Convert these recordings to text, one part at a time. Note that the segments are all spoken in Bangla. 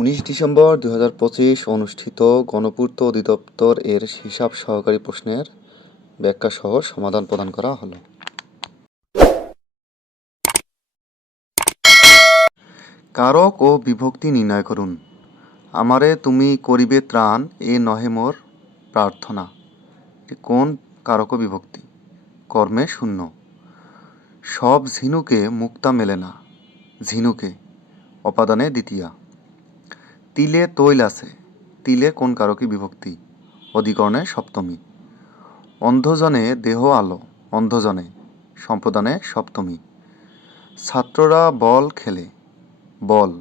উনিশ ডিসেম্বর দু হাজার পঁচিশ অনুষ্ঠিত গণপূর্ত অধিদপ্তর এর হিসাব সহকারী প্রশ্নের ব্যাখ্যা সহ সমাধান প্রদান করা হলো কারক ও বিভক্তি নির্ণয় করুন আমারে তুমি করিবে ত্রাণ এ নহে মোর প্রার্থনা কোন কারক বিভক্তি কর্মে শূন্য সব ঝিনুকে মুক্তা মেলে না ঝিনুকে অপাদানে দ্বিতীয়া তিলে তৈল আছে তিলে কোন কারকে বিভক্তি অধিকরণে সপ্তমী অন্ধজনে দেহ আলো অন্ধজনে সম্প্রদানে সপ্তমী ছাত্ররা বল খেলে বল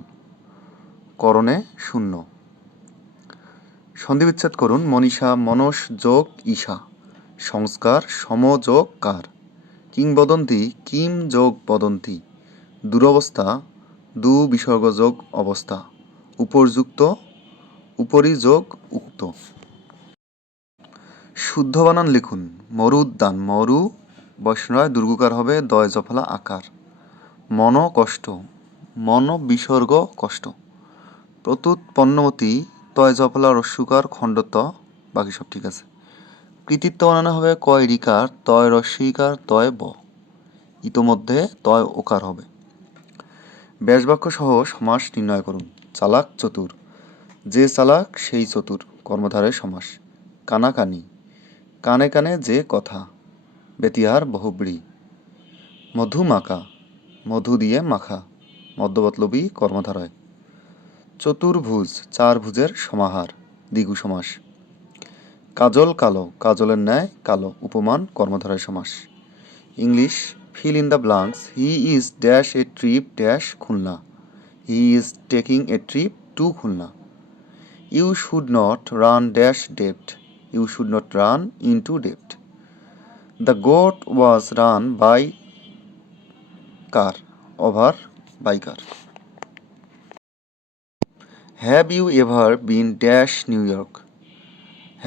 করণে শূন্য সন্ধি বিচ্ছেদ করুন মনীষা মনস যোগ ঈশা সংস্কার সম যোগ কার কিংবদন্তি কিম যোগ বদন্তি দুরবস্থা দু বিসর্গযোগ অবস্থা উপরযুক্ত উপরি যোগ উক্ত শুদ্ধ বানান লিখুন মরু উদ্যান মরু বৈষ্ণয় দুর্গকার হবে দয় জফলা আকার মন কষ্ট মন বিসর্গ কষ্ট প্রত্যুৎপন্নমতি তয় জফলা রস্যুকার খণ্ডত বাকি সব ঠিক আছে কৃতিত্ব বানানো হবে কয় রিকার তয় রস্যিকার তয় ব ইতোমধ্যে তয় ওকার হবে ব্যাসবাক্য সহ সমাস নির্ণয় করুন চালাক চতুর যে চালাক সেই চতুর কর্মধারয় সমাস কানাকানি কানে কানে যে কথা বেতিহার বহুব্রী মধু মাখা মধু দিয়ে মাখা মদ্যবতলবী কর্মধারয় চতুর্ভুজ চার ভুজের সমাহার দিগু সমাস কাজল কালো কাজলের ন্যায় কালো উপমান কর্মধারয় সমাস English fill in the blanks he is dash a trip dash Khulna He is taking a trip to Khulna. You should not run dash debt. You should not run into debt. The goat was run by car, over by car. Have you ever been dash New York?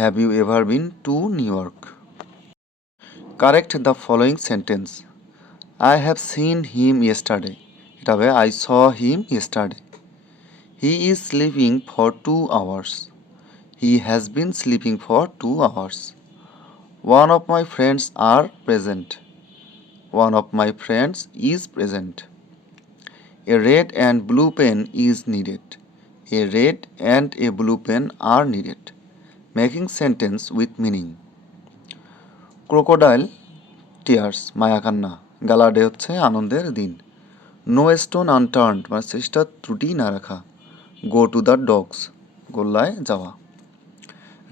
Have you ever been to New York? Correct the following sentence. I have seen him yesterday. এটা হবে I saw him yesterday he is sleeping for two hours he has been sleeping for two hours one of my friends are present one of my friends is present a red and blue pen is needed a red and a blue pen are needed making sentence with meaning crocodile tears মায়াকান্না গালাডে হচ্ছে আনন্দের দিন নো স্টোন আনটার্ন মানে চেষ্টা ত্রুটি না রাখা গো টু দ্য ডগস গোল্লায় যাওয়া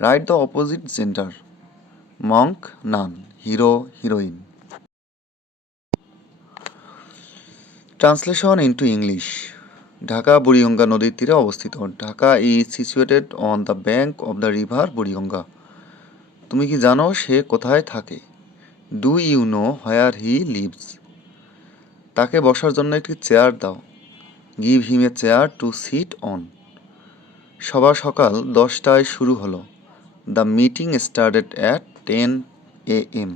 right the opposite gender monk nun hero heroine translation into English Dhaka Buriganga নদীর তীরে অবস্থিত Dhaka is situated on the bank of the river Buriganga তুমি কি জানো সে কোথায় থাকে do you know where he lives তাকে বসার জন্য একটি চেয়ার দাও give him a chair to sit on সবার সকাল দশটায় শুরু হলো the meeting started at ten A M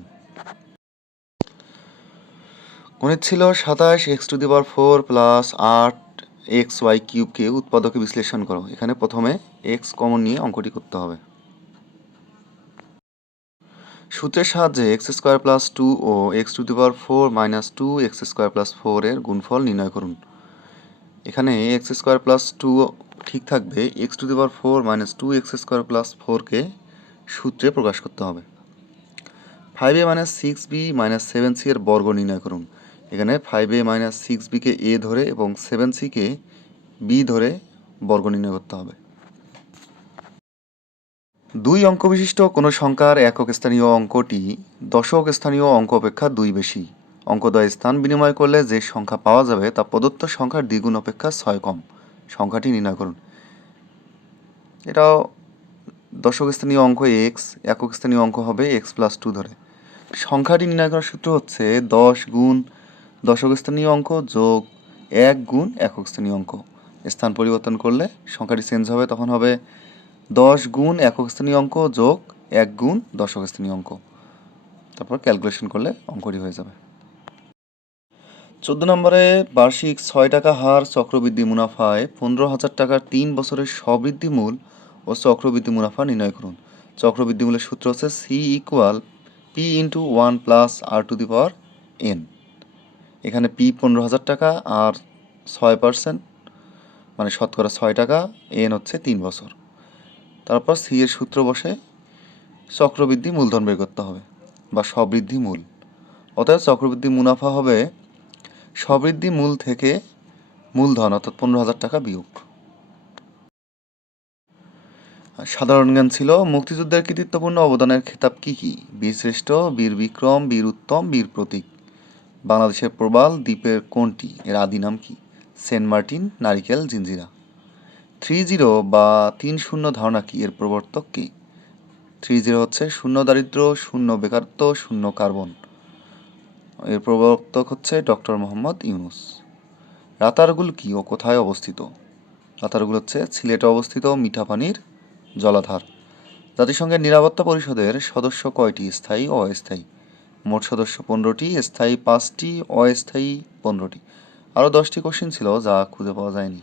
গণিত ছিল সাতাশ X to the power four plus আট এক্স ওয়াই কিউবকে উৎপাদকে বিশ্লেষণ করো এখানে প্রথমে এক্স কমন নিয়ে অঙ্কটি করতে হবে সূত্রের সাহায্যে X square plus two O X to the power four minus two X square plus four এর গুণফল নির্ণয় করুন এখানে এক্স স্কোয়ার প্লাস টু ঠিক থাকবে X to the power four minus two X square plus ফোরকে সূত্রে প্রকাশ করতে হবে five A minus six B minus seven C এর বর্গ নির্ণয় করুন এখানে ফাইভ এ মাইনাস সিক্স বিকে এ ধরে এবং সেভেন সিকে বি ধরে বর্গ নির্ণয় করতে হবে দুই অঙ্ক বিশিষ্ট কোনো সংখ্যার একক স্থানীয় অঙ্কটি দশক স্থানীয় অঙ্ক অপেক্ষা দুই বেশি অঙ্কদয় স্থান বিনিময় করলে যে সংখ্যা পাওয়া যাবে তা প্রদত্ত সংখ্যার দ্বিগুণ অপেক্ষা ছয় কম সংখ্যাটি নির্ণয় করুন এটাও দশক স্থানীয় অঙ্ক এক্স একক স্থানীয় অঙ্ক হবে এক্স প্লাস টু ধরে সংখ্যাটি নির্ণয় করার সূত্র হচ্ছে দশ গুণ দশক স্থানীয় অঙ্ক যোগ এক গুণ একক স্থানীয় অঙ্ক স্থান পরিবর্তন করলে সংখ্যাটি চেঞ্জ হবে তখন হবে দশ গুণ একক স্থানীয় অঙ্ক যোগ এক গুণ দশক স্থানীয় অঙ্ক তারপর ক্যালকুলেশন করলে অঙ্কটি হয়ে যাবে চোদ্দ নম্বরে বার্ষিক ছয় টাকা হার চক্রবৃদ্ধি মুনাফায় পনেরো হাজার টাকার তিন বছরের সবৃদ্ধি মূল ও চক্রবৃদ্ধি মুনাফা নির্ণয় করুন চক্রবৃদ্ধি মূলের সূত্র হচ্ছে C equal P into one plus R to the power N এখানে পি পনেরো হাজার টাকা আর ছয় পার্সেন্ট মানে শতকরা ছয় টাকা এন হচ্ছে তিন বছর তারপর সি এর সূত্র বসে চক্রবৃদ্ধি মূলধন বের করতে হবে বা সবৃদ্ধি মূল অর্থাৎ চক্রবৃদ্ধি মুনাফা হবে সবৃদ্ধি মূল থেকে মূলধন অর্থাৎ পনেরো হাজার টাকা বিয়োগ সাধারণ জ্ঞান ছিল মুক্তিযুদ্ধের কৃতিত্বপূর্ণ অবদানের খেতাব কী কী বীর শ্রেষ্ঠ বীর বিক্রম বীর উত্তম বীর প্রতীক বাংলাদেশের প্রবাল দ্বীপের কোনটি এর আদি নাম কি সেন্ট মার্টিন নারিকেল জিঞ্জিরা থ্রি জিরো বা তিন শূন্য ধারণা কি এর প্রবর্তক কি থ্রি জিরো হচ্ছে শূন্য দারিদ্র শূন্য বেকারত্ব শূন্য কার্বন এর প্রবর্তক হচ্ছে ডক্টর মোহাম্মদ ইউনুস রাতারগুল কি ও কোথায় অবস্থিত রাতারগুল হচ্ছে সিলেটে অবস্থিত মিঠা পানির জলাধার জাতিসংঘের নিরাপত্তা পরিষদের সদস্য কয়টি স্থায়ী ও অস্থায়ী মোট সদস্য পনেরোটি স্থায়ী পাঁচটি অস্থায়ী পনেরোটি আরও দশটি কোশ্চিন ছিল যা খুঁজে পাওয়া যায়নি